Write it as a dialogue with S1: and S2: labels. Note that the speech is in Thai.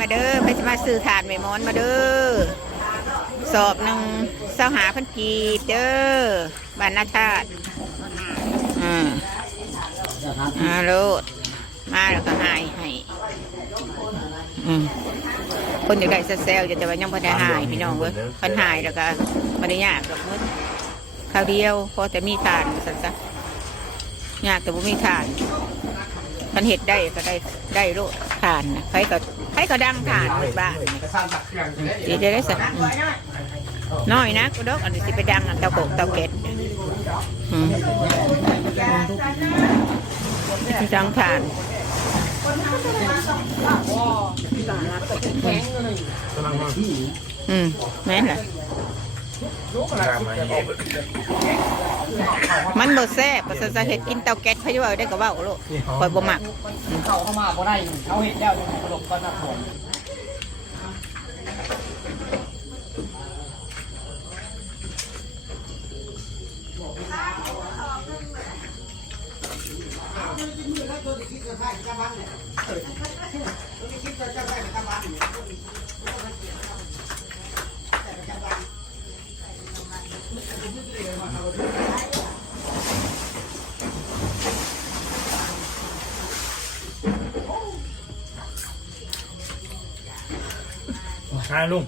S1: มาเด้อไปมาซื้อทานแม่มอนมาเด้อสอบหนึ่งเสาหาพันกีบเด้อบานนาชาติอืมอาโลดมาแล้วก็หายให้อืมคนอยากได้เซลล์จะแต่ว่ายังไม่ได้หายพี่น้องเว้ยเพันหายแล้วก็ไม่ได้ยากหรอกมืดคราวเดียวพอแต่มีทานสันซะยากแต่ว่ามีทาน มันเห็ดได้ก็ได้ได้โลดทานนะใครก็ใครก็ดังทานหมดบ้านดีได้ได้สักน้อยนะก็ดอกอันนี้สิไปดังอันเตาโกกเตาเก็ดดังทานอืมแม่นเหรอ มันบ่แซ่บบ่ซะซะเฮ็ดกินเตาแก๊สเขาอยู่ว่าได้ก็เว้าโลดข่อยบ่มัก
S2: เขาเข้ามาบ่ได้เขาเห็นแล้วยังกระดกก็นักผม
S3: อ่าลุง